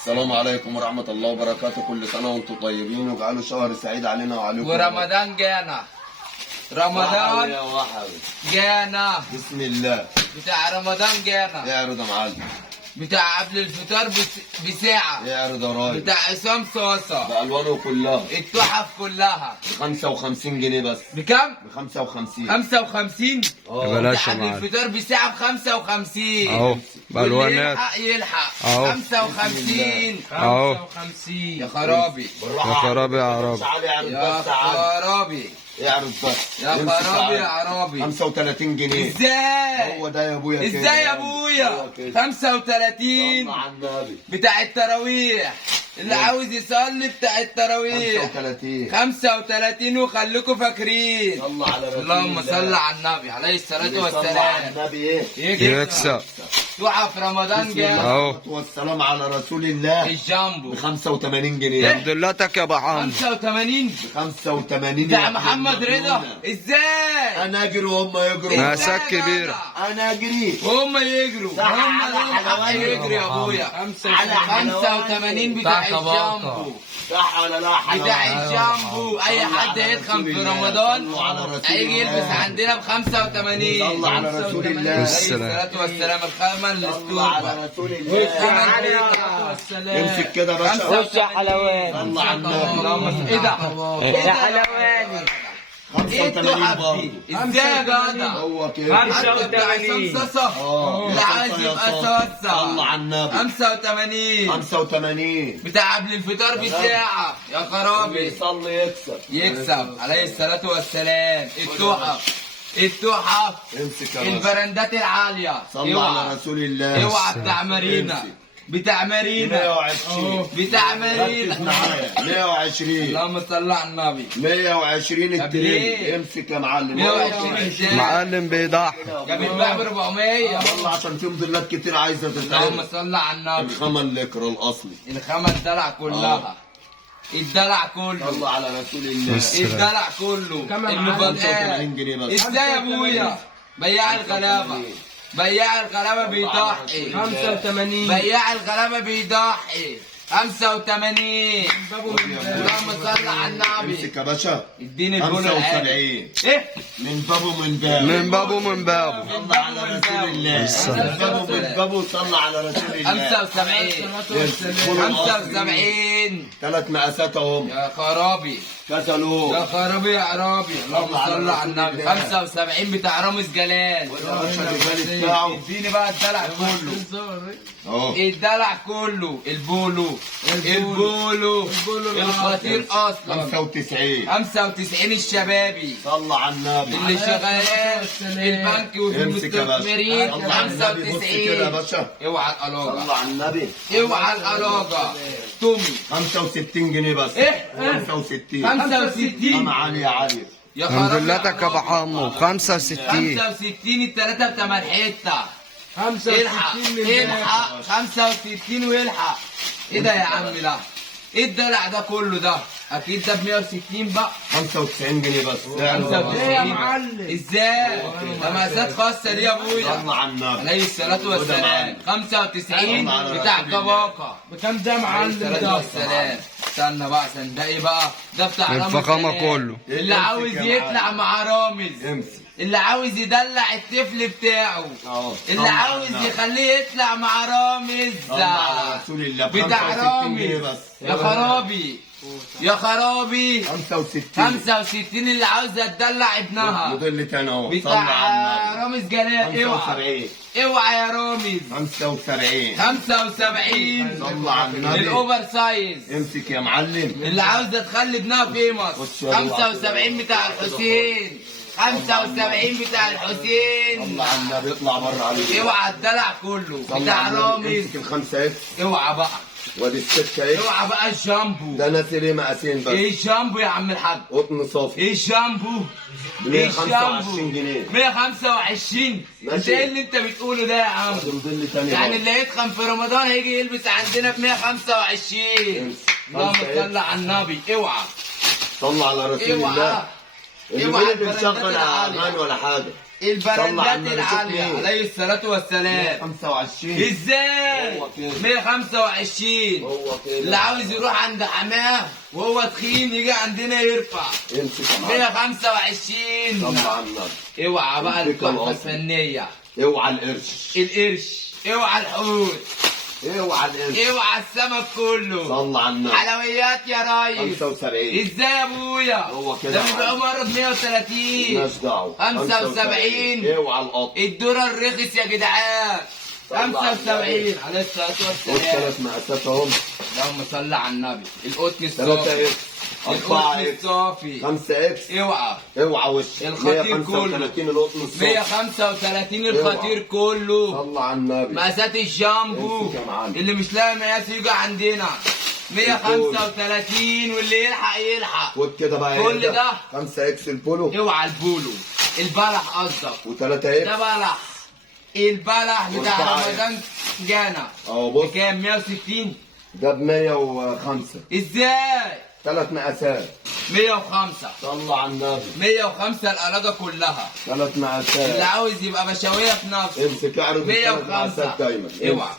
السلام عليكم ورحمة الله وبركاته. كل سنة وانتم طيبين واجعلوا شهر سعيد علينا وعليكم. ورمضان جانا. رمضان يا وحوي جانا. بسم الله. بتاع رمضان جانا. اعرض يا معلم. بتاع قبل الفطار بساعة. اعرض يا راجل. بتاع عصام صوصة بألوانه كلها. التحف كلها. 55 جنيه بس. بكم؟ ب 55. 55؟ بلاش يا قبل معلم. الفطار بساعة ب 55 اهو بالوانات يلحق اهو 55 اهو. 55 يا خرابي. يا خرابي يا عربي. يا خرابي اعرض بس. يا خرابي يا عربي. 35 جنيه. ازاي؟ هو ده يا ابويا كده. ازاي يا ابويا؟ 35 صل على النبي. بتاع التراويح اللي عاوز يصلي بتاع التراويح 35. 35 وخليكم فاكرين. صل على رسول اللهم صل على النبي عليه الصلاة صل على والسلام. النبي. ايه يجي يكسب تحف رمضان جاي. اهو. والسلام على رسول الله. الجامبو ب 85 جنيه. الحمد لله تك يا ابو عم. 85 ب 85 بتاع محمد رضا. ازاي؟ انا اجري وهم يجروا. مأساة كبيرة. انا اجري. هم يجروا. صح هم على دول حق حلواني. يجري يا ابويا. على 85 بتاع الجامبو. صح ولا لا حلواني؟ بتاع الجامبو. اي حد يدخل في رمضان هيجي يلبس عندنا ب 85. صلى على رسول الله. عليه الصلاة والسلام. الخامة صلى على الاسطورة. رسول الله. امسك كده يا باشا. خش يا حلواني. صلى على النبي. ايه ده؟ يا حلواني. ايه 85 التحف برضه. دي؟ ازاي يا جدع؟ هو كده. حتى بتاع عصام صاصة اللي عايز يبقى صلى صاصة على النبي. 85 85. بتاع قبل الفطار بساعة. يا خرابي. يصلي يكسب. يكسب عليه الصلاة والسلام. التحف امسك يا باشا. البراندات العالية. صلى على رسول الله. اوعى بتاع مارينا. امسك. بتاع مارينا. 120. بتاع ركز مارينا. معايا. 120. اللهم صل على النبي. 120 طب الترند. ليه؟ امسك يا معلم. 120 ازاي؟ معلم بيضحك. جاب البيع ب 400. والله عشان في موديلات كتير عايزه اللهم تتعمل. صل على النبي. الخمل الاكرا الاصلي. الخامة الدلع كلها. الدلع كله. صلى على رسول الله. الدلع كله. المفاجآت. 85 جنيه بس. ازاي يا ابويا؟ بياع الغلابة. بياع الغلابة بيضحي. 85 بياع الغلابة بيضحي. 85 اللهم صل على النبي. امسك يا باشا. اديني البول العالي. 75. ايه؟ من بابه من بابه. من بابه من بابه. صلى على رسول الله. من بابه من بابه. صلى على رسول الله. 75 75 ثلاث مقاسات اهم. يا خرابي. كتالوج. يا خرابي يا عرابي. اللهم صل على النبي. 75 بتاع رامز جلال. الرجال بتاعه. اديني بقى الدلع كله. اهو. الدلع كله. البولو الخطير اصلا. 95. 95 الشبابي صلى على النبي. اللي شغالين في البنك وفي امسك يا باشا. المستثمرين. صلى على النبي. بص كده يا 95 باشا. اوعى صلى القلاجة. على النبي. اوعى القلاجة. تومي 65 جنيه بس. ايه؟ 65. 65 انا عالية عالية. يا الحمد خرابي لله يا تك يا ابو عرابي. حمو. 65 65 التلاتة بتمن حتة. 65 الحق الحق 65 ويلحق. ايه ده يا عم ده؟ ايه الدلع ده كله ده؟ اكيد ده ب 160 بقى. 95 جنيه بس. 95 ايه يا معلم؟ ازاي؟ ده مقاسات خاصة دي يا ابويا. صلى على النبي. عليه الصلاة والسلام. 95 بتاع كباكة. بكام ده يا عليه معلم الصلاة ده؟ والسلام. استنى بقى عشان ده ايه بقى؟ ده بتاع رامز الفخامة جلال. كله. اللي عاوز يطلع مع رامز. امسك. اللي عاوز يدلع الطفل بتاعه. اهو. اللي عاوز يخليه يطلع مع رامز. صلى على رسول الله. بتاع 65 جنيه رامز. بس. يا خرابي يا خرابي. 65. 65 اللي عاوزه تدلع ابنها. موديل تاني اهو. صلى بتاع على رامز جلال. اوعى 75. اوعى يا رامز. 75. 75 صلى على النبي. الاوفر سايز امسك يا معلم. اللي عاوزه تخلي ابنها فيمس. 75 بتاع الحسين. 75 بتاع الحسين. صلى على النبي. اطلع بره عليك. اوعى الدلع كله صلى بتاع على النبي. رامز. امسك الخمسة اكس. اوعى بقى. وادي الستة اكس. اوعى بقى الجامبو. ده ناسي ليه مقاسين بس. ايه الجامبو يا عم الحاج؟ قطن صافي. ايه الشامبو؟ ب ايه 125 جنيه. 125 انت ماشي. ايه اللي انت بتقوله ده يا عم؟ وادي موديل تاني يعني برضه. اللي يتخن في رمضان هيجي يلبس عندنا ب 125. اللهم صل على النبي. اوعى صلى على رسول اوعى الله. اوعى اللي بيشغل البراندات العالية. اغاني ولا حاجه. البراندات النبي، العالية شوف مين. عليه الصلاة والسلام. 25. ازاي؟ هو كده. 125. هو كده. اللي عاوز يروح عند حماه وهو تخين يجي عندنا يرفع. امسك يا معلم. 125. صلى على النبي. اوعى بقى امسك التحفة الأصل. الفنية. اوعى القرش. القرش، اوعى الحوت، اوعى القرش. اوعى السمك كله. صلى على النبي. حلويات يا ريس. 75. ازاي يا ابويا؟ هو كده ده يا بيبيعوا معلم. مره ب 130. مالناش دعوة. 75. اوعى القط. الذره الرخيص يا جدعان. صلى على 75 عليه الصلاه والسلام. والثلاث مقاسات اهم. اللهم صل على النبي. القطن 3 الصافي. اكس. 4 القطن اكس. الصافي. 5 اكس. اوعى. اوعى وش. الخطير كله. 135 القطن الصوت. 135 الخطير كله. صلى على النبي. مقاسات الجامبو امسك يا معلم. اللي مش لاقي مقاس يجي عندنا. 135 واللي يلحق يلحق. خد كده بقى. كل ده. 5 اكس البولو. اوعى البولو. البلح قصدك. و3 ده اكس. بلح. البلح بتاع واربعة رمضان جانا. اهو بص. بكام؟ 160. ده ب 105. ازاي؟ 3 مقاسات. 105. صلى على النبي. 105 القلاده كلها. 3 اللي مقاسات. عاوز يبقى بشويه في نفسه. امسك اعرض 105. ال3 مقاسات دايما. اوعى.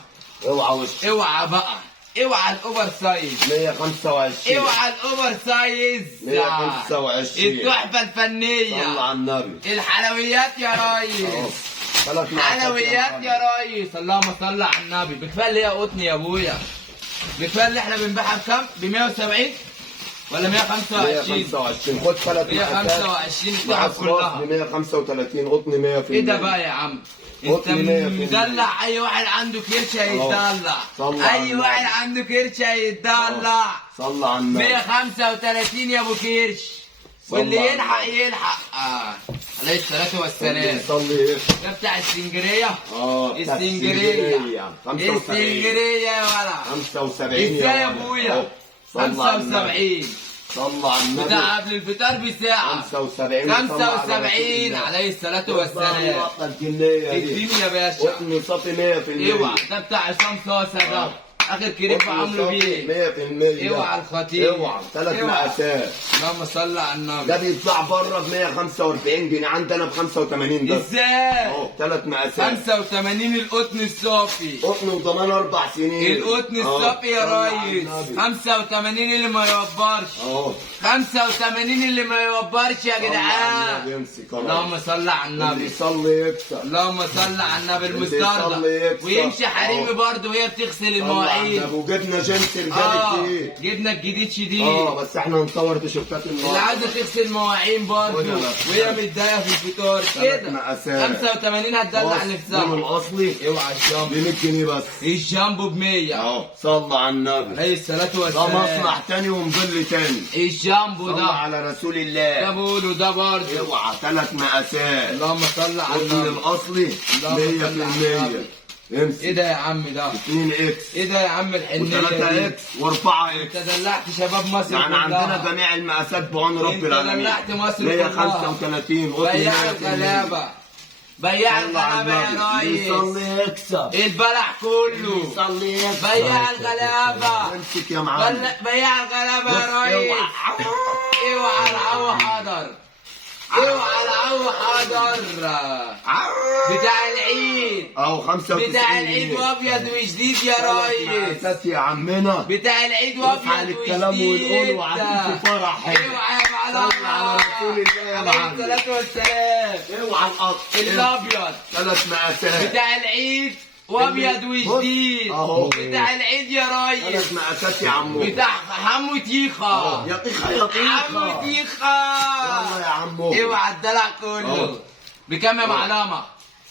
اوعى وش. اوعى بقى. اوعى الاوفر سايز. 125. اوعى الاوفر سايز. 125. التحفه صلى الفنيه. على النبي. الحلويات يا اهو. ريس. 3 مقاسات. حلويات يا ريس. اللهم صل على النبي. بكفايه اللي هي قطن يا ابويا. بكفايه اللي احنا بنبيعها بكام؟ ب 170 ولا 125؟ 125. خد 3 مقاسات. 125 مقاس التحف راس ب كلها. 135 قطن 100%. ايه ده بقى يا عم؟ انت قطن 100%. مدلع. اي واحد عنده كرش هيتدلع. صلى على اي النبي. واحد عنده كرش هيتدلع. صلى على النبي. 135 يا ابو كرش. واللي صلى على يلحق النبي. يلحق. عليه الصلاه والسلام. صلي ايه؟ ده بتاع السنجريه. بتاع السنجريه. 75. السنجريه يا ولد. 75 ازاي يا ولد. ابويا؟ أهو. صلى على النبي. 75. صلى على النبي. بتاع قبل الفطار بساعة. 75. 75 عليه الصلاة والسلام. اللقطة الجنية دي. اديني يا باشا. قطن صافي 100%. اوعى. ده بتاع عصام صاصة ده. اخر كريب عامله بيه. 100%. اوعى الخطير. اوعى. 3 اوعى. مقاسات. اللهم صل على النبي. ده بيتباع بره ب 145 جنيه، عندنا ب 85 بس. ازاي؟ اهو 3 مقاسات. 85 القطن الصافي. قطن وضمان 4 سنين. القطن أهو. الصافي يا صلى على ريس. النبي. 85 اللي ما يوبرش. اهو 85 اللي ما يوبرش يا جدعان. يمسك اللهم صل على اللي النبي. يصلي يكسب. اللهم صل على النبي. اللي المستردة. يصلي يكسب. ويمشي حريمي برضه وهي بتغسل المواعين. وجبنا جنس رجالي فيه. جبنا الجديد شديد. بس احنا نصور تيشيرتات اللي عايزه تغسل مواعين برضه خد يا باشا. وهي متضايقه في الفطار كده. مقاسات. 85 هتدلع نفسها. الاصلي اوعى الجامبو. ب 100 جنيه بس. الجامبو ب 100. اهو صلى على النبي. عليه الصلاة ده والسلام. مصنع تاني ومظل تاني. الجامبو صلى ده. على رسول ده الله. بقوله ده برضه. اوعى 3 مقاسات. اللهم صل على قطن النبي. الاصلي اللهم صل على 100%. النبي. امسك. ايه ده يا عم ده؟ 2 اكس ايه ده يا عم الحنية و3 دي؟ اكس و4 انت اكس. دلعت شباب مصر يعني كلها. عندنا جميع المقاسات بعون رب انت العالمين. دلعت مصر كلها. 135 قطن بياع 100%. الغلابة. بياع صلى على الغلابة يا النبي. ريس. يصلي يكسب. البلح كله. يصلي يكسب. بياع الغلابة. امسك يا معلم. بياع الغلابة بص، يا ريس. اوعى. اوعى العو حضر. اوعى العو حضر. بتاع العيد. اهو 95 بتاع العيد وابيض وجديد يا ريس. مقاسات يا عمنا. بتاع العيد نفعل وابيض الكلام وجديد. ونقول وعدين في فرح. اوعى يا معلم. صل على رسول الله يا عليه معلم. الصلاة والسلام. اوعى القط. الابيض 3 مقاسات. بتاع العيد وابيض وجديد. اهو. بتاع العيد يا 3 ريس. مقاسات يا عمو. بتاع حمو تيخة. يا طيخه يا طيخه. حمو تيخة. يلا يا عمو. اوعى الدلع كله. بكام يا معلمة؟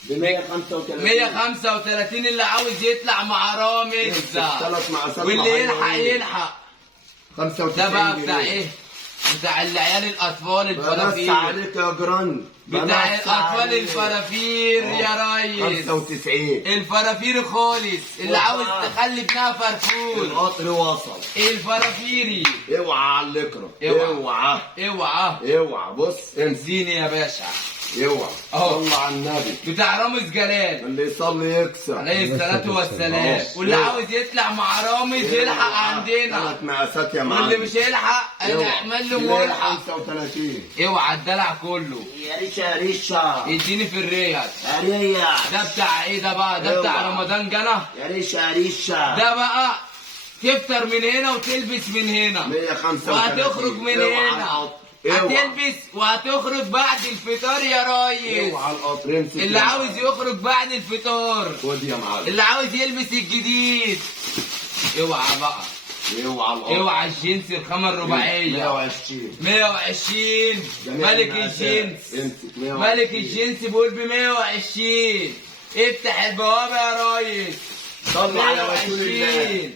ب 135. 135 اللي عاوز يطلع مع رامز. 3 مقاسات. واللي يلحق يلحق. 95 ده بقى بتاع جنيه. ايه؟ بتاع العيال الاطفال بس الفرافير. عليك يا جران. بتاع الاطفال الفرافير يا ريس. 95. الفرافير خالص اللي عاوز تخلي ابنها فرفور. القطر وصل. الفرافيري. اوعى على اللكرة. اوعى. اوعى. اوعى. اوعى. بص امسك. اديني يا باشا. اوعى أهو. صل على النبي. بتاع رامز جلال اللي يصلي يكسب. عليه الصلاة والسلام. واللي عاوز يطلع مع رامز يلحق عندنا، 3 مقاسات يا معلم. واللي مش هيلحق هنعمل له اوعى. ملحق. 35. اوعى الدلع كله. يا ريشة يا ريشة اديني في الريال. يا ريش ده بتاع ايه ده بقى؟ ده بتاع اوعى. رمضان جنى. يا ريشة يا ريشة ده بقى تفطر من هنا وتلبس من هنا 135. وهتخرج من اوعى هنا، القطر. اوعى. هتلبس وهتخرج بعد الفطار يا ريس. اوعى القطر. امسك اللي يا عاوز معلم. يخرج بعد الفطار، خد يا معلم. اللي عاوز يلبس الجديد، اوعى بقى. اوعى القطر. اوعى الجنس الخامة الرباعية 120. 120. جميع ملك المقاسات. الجنس. امسك 120. ملك الجنس بيقول ب 120. افتح البوابة يا ريس. صل على رسول الله. 120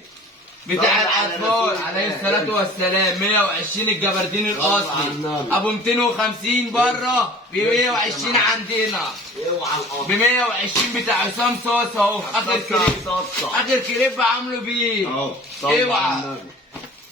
بتاع صل على الاطفال رسول عليه الله. الصلاة والسلام. 120 الجبردين صل على الاصلي. النبي. ابو 250 بره ب 120 عندنا. اوعى القطر. ب 120 بتاع عصام صوص اهو. اخر كريب، اخر كريب عامله بيه. اهو. صل على اوعى النبي.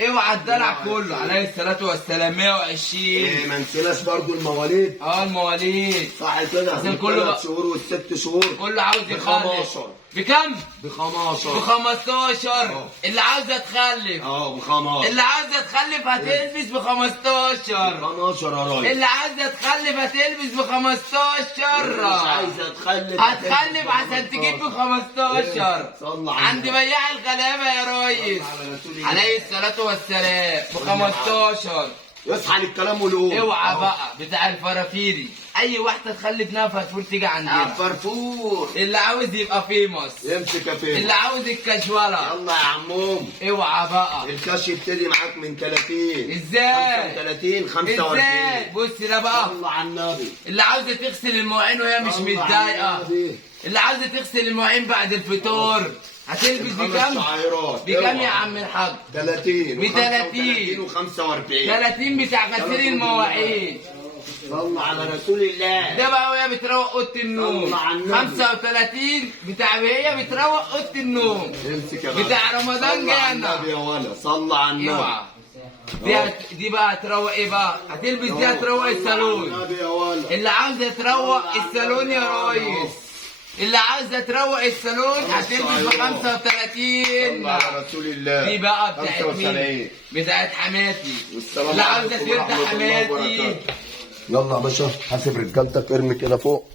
اوعى الدلع كله عليه الصلاة والسلام. 120. ما نسيناش برضو المواليد. المواليد صح كده. عشان من كله 3 بقى- شهور والست شهور كله عاوز يخلف. 15. بكم؟ ب 15. ب 15. اللي عاوزة تخلف، اه ب 15. اللي عاوزة تخلف هتلبس ب 15. 15 يا راجل. اللي عاوزة تخلف هتلبس ب 15. مش عايزة تخلف هتخلف عشان تجيب ب 15. صل على عند النبي. بياع الغلابة يا ريس على رسول الله. عليه الصلاة والسلام. ب 15. يصحى للكلام والقول. اوعى بقى بتاع الفرافيري. اي واحدة تخلف لها فرفور تيجي عندنا. فرفور اللي عاوز يبقى فيموس، يمسك يا فين. اللي عاوز الكاجوالا. يلا يا عموم اوعى بقى. الكاش يبتدي معاك من 30. ازاي؟ 35 45. ازاي؟ بص ده بقى. صل على النبي اللي عاوزة تغسل المواعين وهي مش الله متضايقة، على النبي. اللي عاوزة تغسل المواعين بعد الفطار هتلبس 5 بكام؟ شعيرات. بكام يا عم الحاج؟ 30 ب 30 و45. 30 بتاع غسيل المواعين. صل على رسول الله ده بقى وهي بتروق اوضه النوم. الله على النبي. 35 بتاع وهي بتروق اوضه النوم. امسك يا بتاع رمضان صل على جانا. النبي يا ولا. صل على النبي. اوعى. دي بقى هتروق ايه بقى؟ هتلبس دي هتروق الصالون. النبي يا ولا. اللي عاوزه تروق الصالون يا ريس، اللي عاوزه تروق الصالون هتلبس ب 35. صل على رسول الله. دي بقى بتاعت مين؟ 75. بتاعت حماتي. والسلام اللي عليكم عاوزه ترد ورحمة الله حماتي. وبركاته. يلا يا باشا حاسب رجالتك ارمي كده فوق.